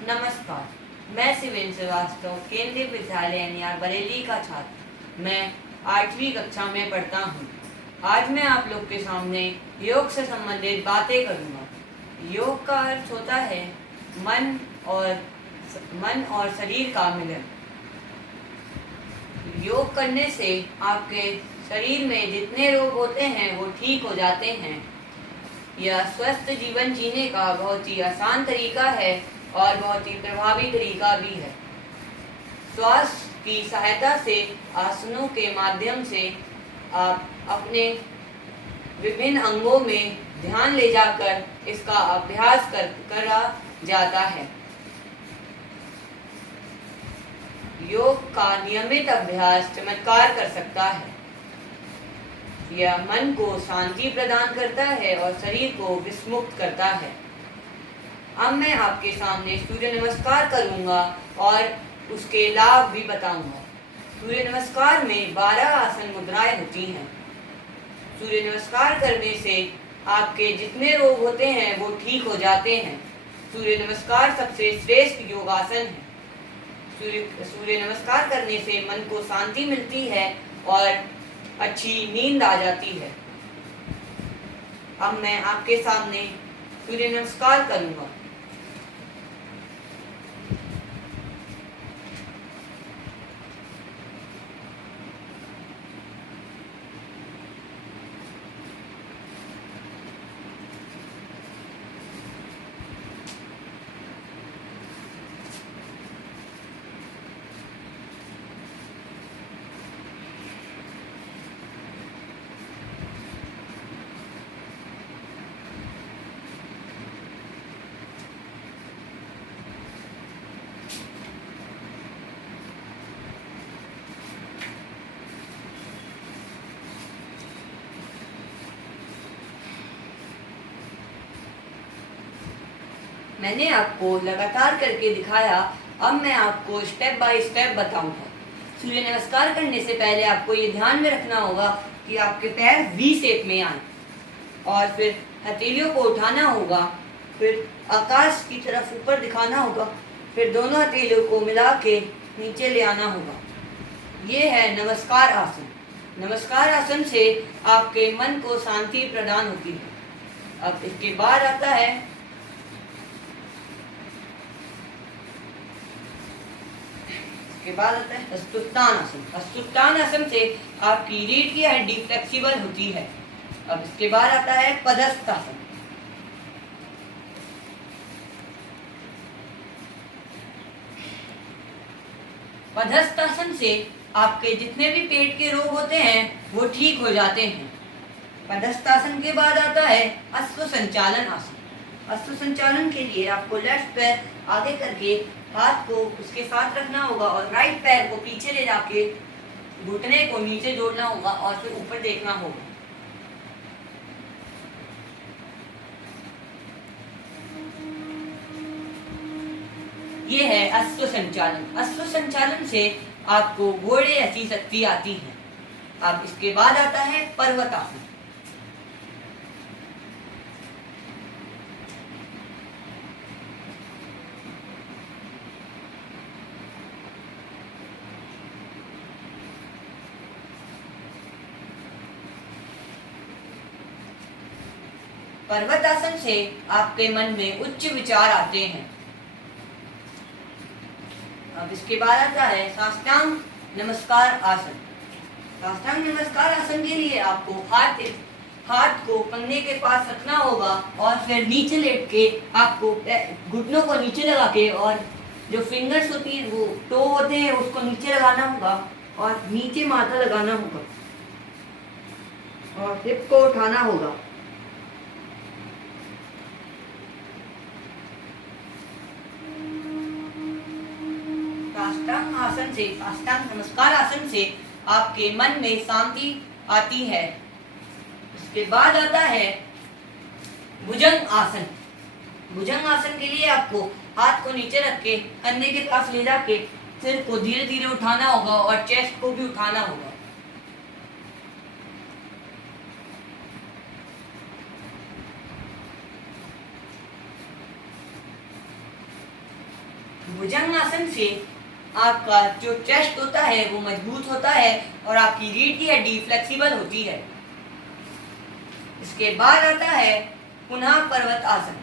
नमस्कार। मैं शिवेंद्र श्रीवास्तव केंद्रीय विद्यालय एनआर बरेली का छात्र। मैं 8वीं कक्षा में पढ़ता हूँ। आज मैं आप लोग के सामने योग से संबंधित बातें करूँगा। योग का अर्थ होता है मन और शरीर का मिलन। योग करने से आपके शरीर में जितने रोग होते हैं वो ठीक हो जाते हैं। यह स्वस्थ जीवन जीने का बहुत ही आसान तरीका है और बहुत ही प्रभावी तरीका भी है। श्वास की सहायता से आसनों के माध्यम से आप अपने विभिन्न अंगों में ध्यान ले जाकर इसका अभ्यास करा जाता है। योग का नियमित अभ्यास चमत्कार कर सकता है। यह मन को शांति प्रदान करता है और शरीर को विषमुक्त करता है। अब मैं आपके सामने सूर्य नमस्कार करूंगा और उसके लाभ भी बताऊंगा। सूर्य नमस्कार में 12 आसन मुद्राएं होती हैं। सूर्य नमस्कार करने से आपके जितने रोग होते हैं वो ठीक हो जाते हैं। सूर्य नमस्कार सबसे श्रेष्ठ योगासन है। सूर्य नमस्कार करने से मन को शांति मिलती है और अच्छी नींद आ जाती है। अब मैं आपके सामने सूर्य नमस्कार करूंगा। मैंने आपको लगातार करके दिखाया। अब मैं आपको स्टेप बाय स्टेप बताऊंगा। सूर्य नमस्कार करने से पहले आपको ये ध्यान में रखना होगा कि आपके पैर वी शेप में आए और फिर हथेलियों को उठाना होगा, फिर आकाश की तरफ ऊपर दिखाना होगा, फिर दोनों हथेलियों को मिला के नीचे ले आना होगा। ये है नमस्कार आसन। नमस्कार आसन से आपके मन को शांति प्रदान होती है। अब इसके बाद आता है अस्तुत्तान आसन। अस्तुत्तान आसन से आपकी रीढ़ की हड्डी फ्लेक्सिबल होती है। अब इसके बाद आता है पदस्थ आसन। पदस्थ आसन से आपके जितने भी पेट के रोग होते हैं वो ठीक हो जाते हैं। पदस्थ आसन के बाद आता है अश्व संचालन आसन। अश्व संचालन के लिए आपको लेफ्ट पैर आगे करके हाथ को उसके साथ रखना होगा और राइट पैर को पीछे ले जाके घुटने को नीचे जोड़ना होगा और फिर ऊपर देखना होगा। ये है अश्व संचालन। अश्व संचालन से आपको घोड़े ऐसी शक्ति आती है। अब इसके बाद आता है पर्वतासन। पर्वतासन से आपके मन में उच्च विचार आते हैं। अब इसके बाद आता है साष्टांग नमस्कार आसन। साष्टांग नमस्कार आसन के लिए आपको हाथ को कंधे के पास रखना होगा और फिर नीचे लेट के आपको घुटनों को नीचे लगा के और जो फिंगर्स होती है वो टो होते हैं उसको नीचे लगाना होगा और नीचे माथा लगाना होगा और हिप को उठाना होगा। साष्टांग नमस्कार आसन से आपके मन में शांति आती है। इसके बाद आता है भुजंग आसन। भुजंग आसन के लिए आपको हाथ को नीचे रख के कंधे के पास ले जाके सिर को धीरे धीरे उठाना होगा और चेस्ट को भी उठाना होगा। भुजंगासन से आपका जो चेस्ट होता है वो मजबूत होता है और आपकी रीढ़ की हड्डी फ्लेक्सिबल होती है। इसके बाद आता है पुनः पर्वत आसन।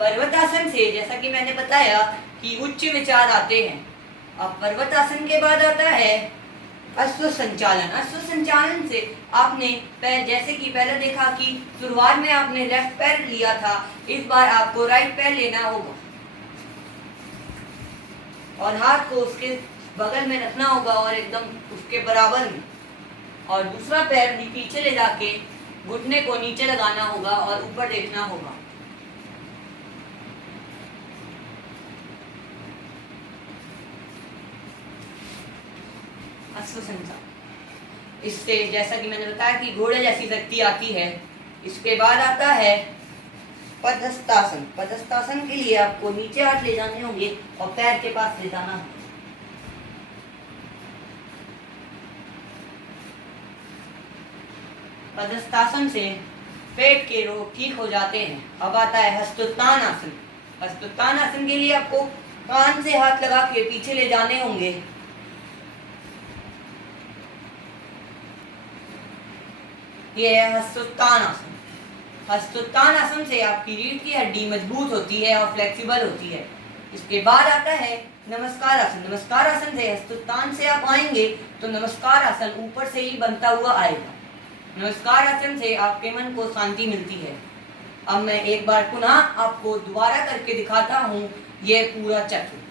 पर्वतासन से जैसा कि मैंने बताया कि उच्च विचार आते हैं। अब पर्वतासन के बाद आता है अश्व संचालन। अश्व संचालन से आपने जैसे कि पहले देखा कि शुरुआत में आपने लेफ्ट पैर लिया था, इस बार आपको राइट पैर लेना होगा और हाथ को उसके बगल में रखना होगा और एकदम उसके बराबर में, और दूसरा पैर भी पीछे ले जाके घुटने को नीचे लगाना होगा और ऊपर देखना होगा। इससे जैसा कि मैंने बताया कि घोड़े जैसी शक्ति आती है। इसके बाद आता है पदस्थासन। पदस्थासन के लिए आपको नीचे हाथ ले जाने होंगे और पैर के पास ले जाना है। पदस्थासन से पेट के रोग ठीक हो जाते हैं। अब आता है हस्तोत्तान आसन। हस्तोत्तान आसन के लिए आपको कान से हाथ लगा के पीछे ले जाने होंगे। ये है हस्तोत्तान आसन। हस्तोत्तान आसन से आपकी रीढ़ की हड्डी मजबूत होती है और फ्लेक्सिबल होती है। इसके बाद आता है नमस्कार आसन। नमस्कार आसन से हस्तोत्तान से आप आएंगे तो नमस्कार आसन ऊपर से ही बनता हुआ आएगा। नमस्कार आसन से आपके मन को शांति मिलती है। अब मैं एक बार पुनः आपको दोबारा करके दिखाता हूँ ये पूरा चक्र।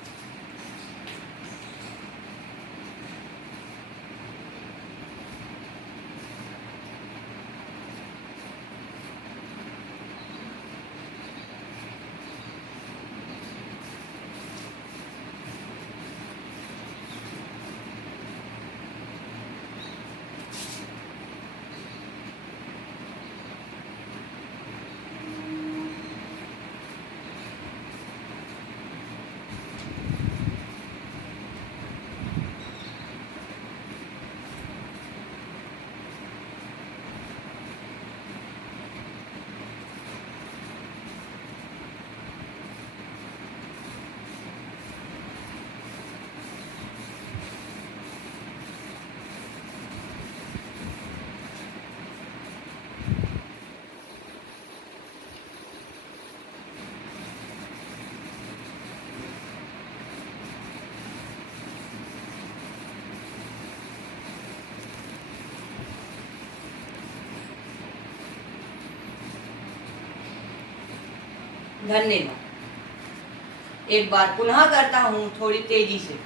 धन्यवाद। एक बार पुनः करता हूँ थोड़ी तेजी से।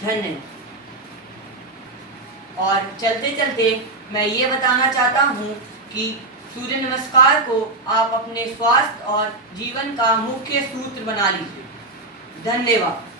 धन्यवाद। और चलते चलते मैं ये बताना चाहता हूँ कि सूर्य नमस्कार को आप अपने स्वास्थ्य और जीवन का मुख्य सूत्र बना लीजिए। धन्यवाद।